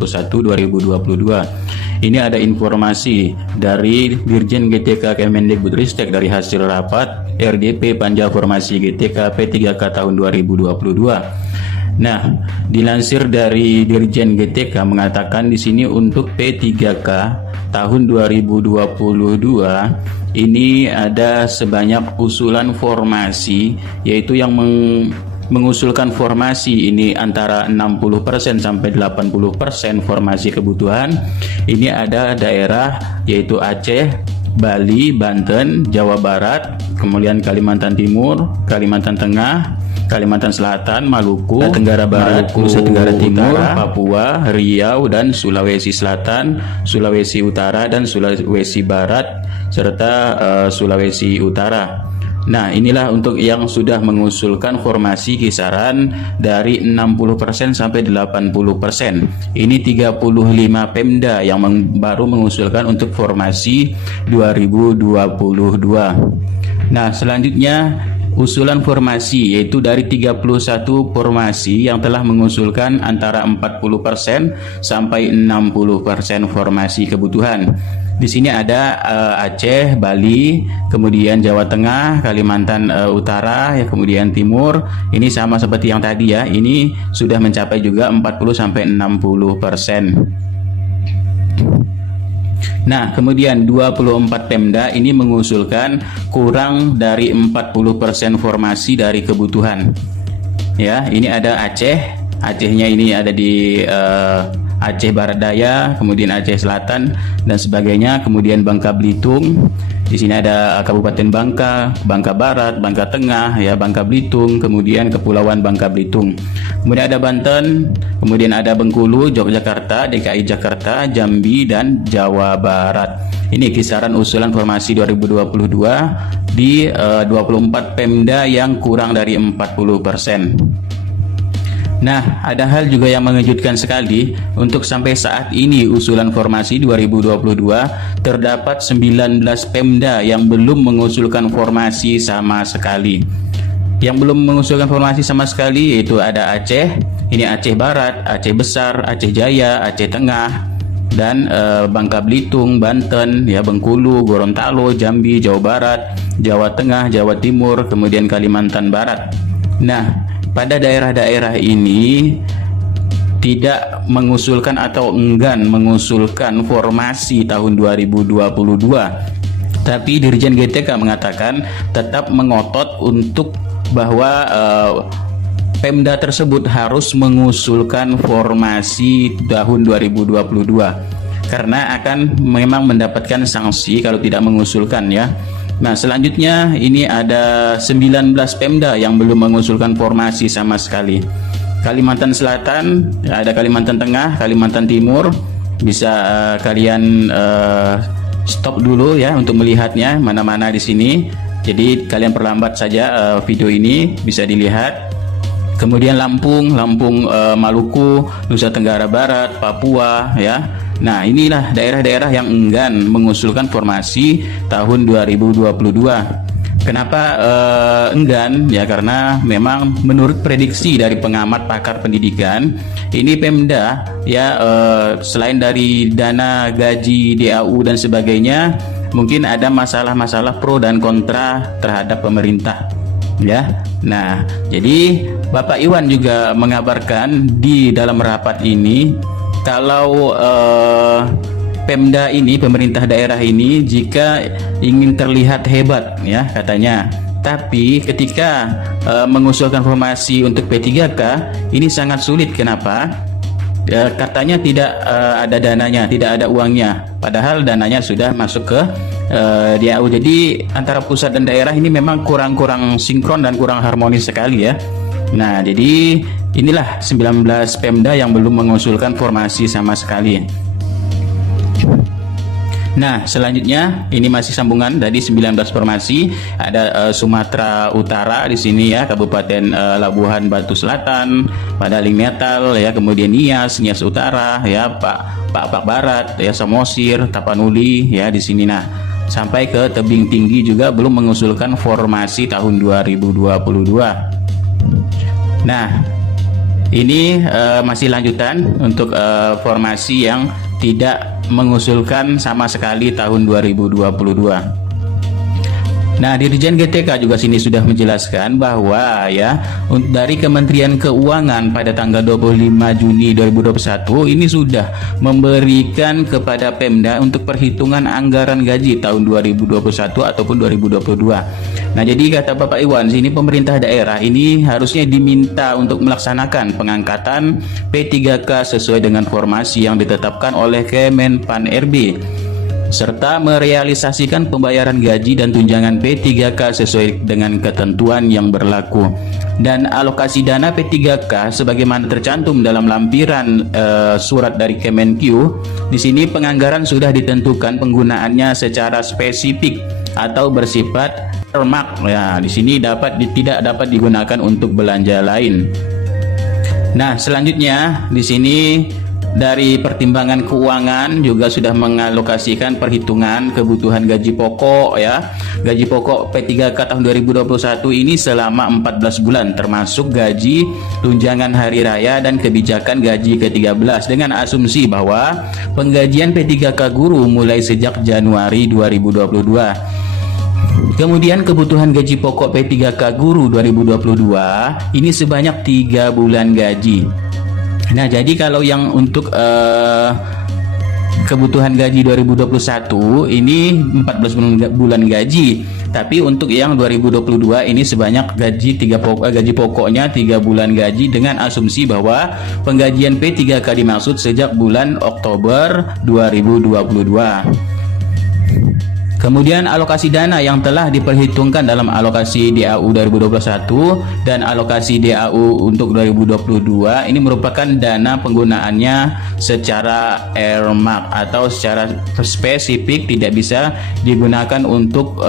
2021-2022. Ini ada informasi dari Dirjen GTK Kemendikbudristek dari hasil rapat RDP Panja Formasi GTK P3K tahun 2022. Nah, dilansir dari Dirjen GTK mengatakan di sini untuk P3K tahun 2022 ini ada sebanyak usulan formasi, yaitu yang mengusulkan formasi ini antara 60% sampai 80% formasi kebutuhan. Ini ada daerah yaitu Aceh, Bali, Banten, Jawa Barat, kemudian Kalimantan Timur, Kalimantan Tengah, Kalimantan Selatan, Maluku, Tenggara Barat, Nusa Tenggara Timur, Papua, Riau, dan Sulawesi Selatan, Sulawesi Utara, dan Sulawesi Barat, serta Sulawesi Utara. Nah, inilah untuk yang sudah mengusulkan formasi kisaran dari 60% sampai 80%. Ini 35 Pemda yang baru mengusulkan untuk formasi 2022. Nah, selanjutnya usulan formasi yaitu dari 31 formasi yang telah mengusulkan antara 40% sampai 60% formasi kebutuhan. Di sini ada Aceh, Bali, kemudian Jawa Tengah, Kalimantan Utara, ya, kemudian Timur. Ini sama seperti yang tadi ya. Ini sudah mencapai juga 40 sampai 60%. Nah, kemudian 24 Pemda ini mengusulkan kurang dari 40% formasi dari kebutuhan. Ya, ini ada Aceh. Acehnya ini ada di Aceh Barat Daya, kemudian Aceh Selatan dan sebagainya, kemudian Bangka Belitung. Di sini ada Kabupaten Bangka, Bangka Barat, Bangka Tengah, ya, Bangka Belitung, kemudian Kepulauan Bangka Belitung. Kemudian ada Banten, kemudian ada Bengkulu, Yogyakarta, DKI Jakarta, Jambi, dan Jawa Barat. Ini kisaran usulan formasi 2022 di 24 Pemda yang kurang dari 40%. Nah, ada hal juga yang mengejutkan sekali. Untuk sampai saat ini usulan formasi 2022 terdapat 19 Pemda yang belum mengusulkan formasi sama sekali. Yang belum mengusulkan formasi sama sekali yaitu ada Aceh, ini Aceh Barat, Aceh Besar, Aceh Jaya, Aceh Tengah, dan Bangka Belitung, Banten, ya, Bengkulu, Gorontalo, Jambi, Jawa Barat, Jawa Tengah, Jawa Timur, kemudian Kalimantan Barat. Nah, pada daerah-daerah ini tidak mengusulkan atau enggan mengusulkan formasi tahun 2022. Tapi Dirjen GTK mengatakan tetap mengotot untuk bahwa Pemda tersebut harus mengusulkan formasi tahun 2022 karena akan memang mendapatkan sanksi kalau tidak mengusulkan, ya. Nah, selanjutnya ini ada 19 Pemda yang belum mengusulkan formasi sama sekali. Kalimantan Selatan, ada Kalimantan Tengah, Kalimantan Timur. Bisa kalian stop dulu ya untuk melihatnya mana-mana di sini. Jadi kalian perlambat saja video ini, bisa dilihat. Kemudian Lampung, Maluku, Nusa Tenggara Barat, Papua, ya. Nah, inilah daerah-daerah yang enggan mengusulkan formasi tahun 2022. Kenapa enggan? Ya karena memang menurut prediksi dari pengamat pakar pendidikan, ini Pemda ya selain dari dana gaji, DAU dan sebagainya, mungkin ada masalah-masalah pro dan kontra terhadap pemerintah. Ya. Nah, jadi Bapak Iwan juga mengabarkan di dalam rapat ini kalau Pemda ini, pemerintah daerah ini, jika ingin terlihat hebat, ya katanya, tapi ketika mengusulkan formasi untuk P3K ini sangat sulit. Kenapa? Katanya tidak ada dananya, tidak ada uangnya, padahal dananya sudah masuk ke DAU. Jadi antara pusat dan daerah ini memang kurang sinkron dan kurang harmonis sekali, ya. Nah, jadi inilah 19 Pemda yang belum mengusulkan formasi sama sekali. Nah, selanjutnya ini masih sambungan dari 19 formasi. Ada Sumatera Utara di sini, ya, Kabupaten Labuhan Batu Selatan, Padaling Metal, ya, kemudian Nias Utara, ya, Pak Barat, ya, Samosir, Tapanuli, ya, di sini. Nah, sampai ke Tebing Tinggi juga belum mengusulkan formasi tahun 2022. Nah, Ini masih lanjutan untuk formasi yang tidak mengusulkan sama sekali tahun 2022. Nah, Dirjen GTK juga sini sudah menjelaskan bahwa ya dari Kementerian Keuangan pada tanggal 25 Juni 2021 ini sudah memberikan kepada Pemda untuk perhitungan anggaran gaji tahun 2021 ataupun 2022. Nah, jadi kata Bapak Iwan, sini pemerintah daerah ini harusnya diminta untuk melaksanakan pengangkatan P3K sesuai dengan formasi yang ditetapkan oleh Kemenpan RB, serta merealisasikan pembayaran gaji dan tunjangan P3K sesuai dengan ketentuan yang berlaku. Dan alokasi dana P3K sebagaimana tercantum dalam lampiran surat dari Kemenq. Di sini penganggaran sudah ditentukan penggunaannya secara spesifik atau bersifat earmark. Ya, di sini tidak dapat digunakan untuk belanja lain. Nah, selanjutnya di sini dari pertimbangan keuangan juga sudah mengalokasikan perhitungan kebutuhan gaji pokok ya. Gaji pokok P3K tahun 2021 ini selama 14 bulan termasuk gaji, tunjangan hari raya dan kebijakan gaji ke-13 dengan asumsi bahwa penggajian P3K guru mulai sejak Januari 2022. Kemudian kebutuhan gaji pokok P3K guru 2022 ini sebanyak 3 bulan gaji. Nah, jadi kalau yang untuk kebutuhan gaji 2021 ini 14 bulan gaji, tapi untuk yang 2022 ini sebanyak gaji pokoknya 3 bulan gaji dengan asumsi bahwa penggajian P3K dimaksud sejak bulan Oktober 2022. Kemudian alokasi dana yang telah diperhitungkan dalam alokasi DAU 2021 dan alokasi DAU untuk 2022 ini merupakan dana penggunaannya secara earmark atau secara spesifik, tidak bisa digunakan untuk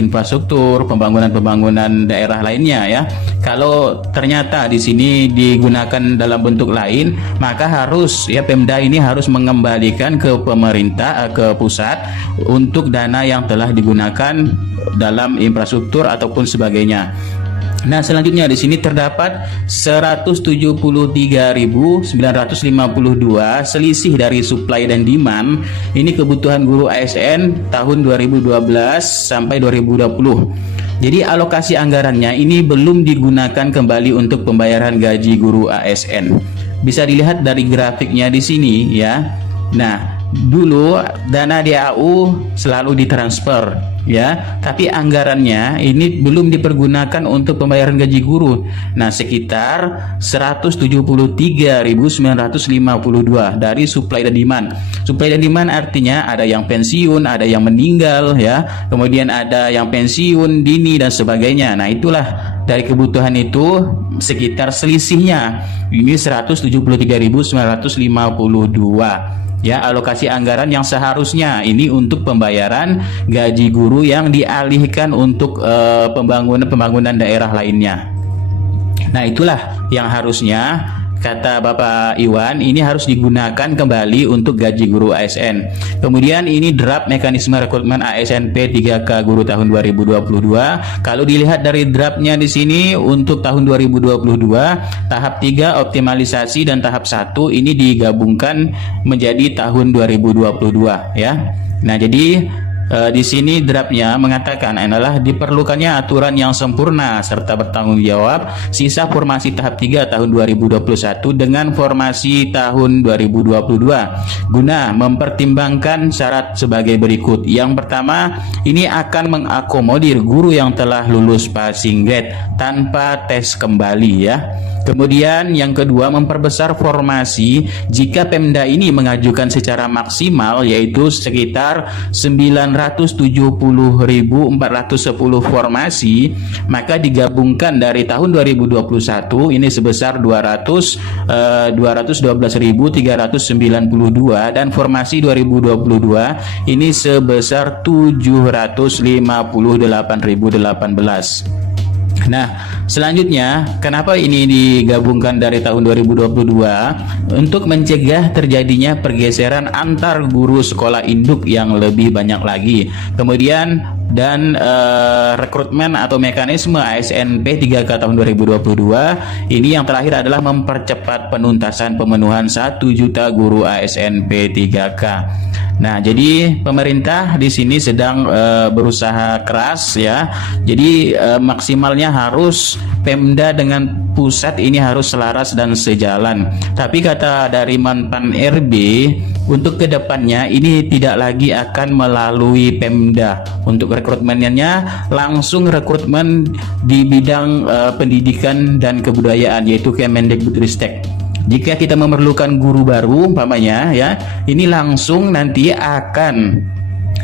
infrastruktur, pembangunan daerah lainnya ya. Kalau ternyata di sini digunakan dalam bentuk lain, maka harus ya Pemda ini harus mengembalikan ke pemerintah, ke pusat untuk dana yang telah digunakan dalam infrastruktur ataupun sebagainya. Nah, selanjutnya di sini terdapat 173.952 selisih dari supply dan demand. Ini kebutuhan guru ASN tahun 2012 sampai 2020. Jadi alokasi anggarannya ini belum digunakan kembali untuk pembayaran gaji guru ASN. Bisa dilihat dari grafiknya di sini ya. Nah, dulu dana DAU selalu ditransfer ya, tapi anggarannya ini belum dipergunakan untuk pembayaran gaji guru. Nah, sekitar 173.952 dari supply dan demand. Supply dan demand artinya ada yang pensiun, ada yang meninggal ya, kemudian ada yang pensiun dini dan sebagainya. Nah, itulah dari kebutuhan itu sekitar selisihnya ini 173.952 ya, alokasi anggaran yang seharusnya ini untuk pembayaran gaji guru yang dialihkan untuk pembangunan daerah lainnya. Nah, itulah yang harusnya kata Bapak Iwan ini harus digunakan kembali untuk gaji guru ASN. Kemudian ini draft mekanisme rekrutmen ASN P3K guru tahun 2022. Kalau dilihat dari draftnya di sini untuk tahun 2022 tahap 3 optimalisasi dan tahap 1 ini digabungkan menjadi tahun 2022 ya. Nah, jadi di sini draftnya mengatakan adalah diperlukannya aturan yang sempurna serta bertanggung jawab sisa formasi tahap 3 tahun 2021 dengan formasi tahun 2022 guna mempertimbangkan syarat sebagai berikut. Yang pertama, ini akan mengakomodir guru yang telah lulus passing grade tanpa tes kembali ya. Kemudian yang kedua, memperbesar formasi jika Pemda ini mengajukan secara maksimal yaitu sekitar 970.410 formasi, maka digabungkan dari tahun 2021 ini sebesar 212.392 dan formasi 2022 ini sebesar 758.018. Nah, selanjutnya kenapa ini digabungkan dari tahun 2022? Untuk mencegah terjadinya pergeseran antar guru sekolah induk yang lebih banyak lagi. Kemudian rekrutmen atau mekanisme ASN P3K tahun 2022 ini yang terakhir adalah mempercepat penuntasan pemenuhan 1 juta guru ASN P3K. Nah, jadi pemerintah di sini sedang berusaha keras ya. Jadi maksimalnya harus Pemda dengan pusat ini harus selaras dan sejalan. Tapi kata dari Manpan RB, untuk kedepannya ini tidak lagi akan melalui Pemda. Untuk rekrutmennya langsung rekrutmen di bidang pendidikan dan kebudayaan, yaitu Kemendikbudristek. Jika kita memerlukan guru baru umpamanya ya, ini langsung nanti akan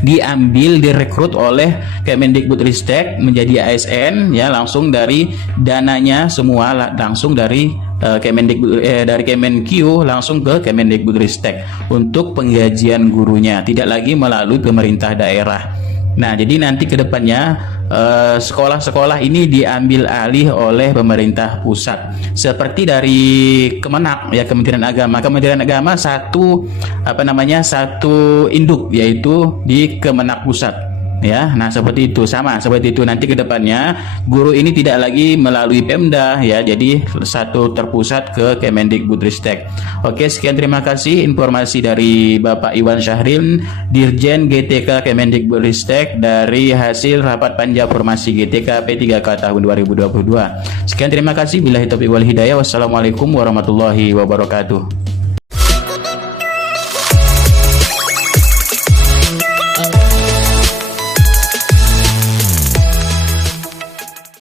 diambil direkrut oleh Kemendikbudristek menjadi ASN ya, langsung dari dananya semua langsung dari dari Kemenq langsung ke Kemendikbudristek untuk penggajian gurunya, tidak lagi melalui pemerintah daerah. Nah, jadi nanti kedepannya sekolah-sekolah ini diambil alih oleh pemerintah pusat, seperti dari Kemenak ya, Kementerian Agama. Kementerian Agama satu induk, yaitu di Kemenak Pusat. Ya, nah seperti itu, sama seperti itu. Nanti kedepannya guru ini tidak lagi melalui Pemda ya, jadi satu terpusat ke Kemendikbudristek. Oke, sekian, terima kasih informasi dari Bapak Iwan Syahril, Dirjen GTK Kemendikbudristek, dari hasil rapat panja formasi GTK P3K tahun 2022. Sekian, terima kasih. Billahi taufiq wal hidayah. Wassalamualaikum warahmatullahi wabarakatuh.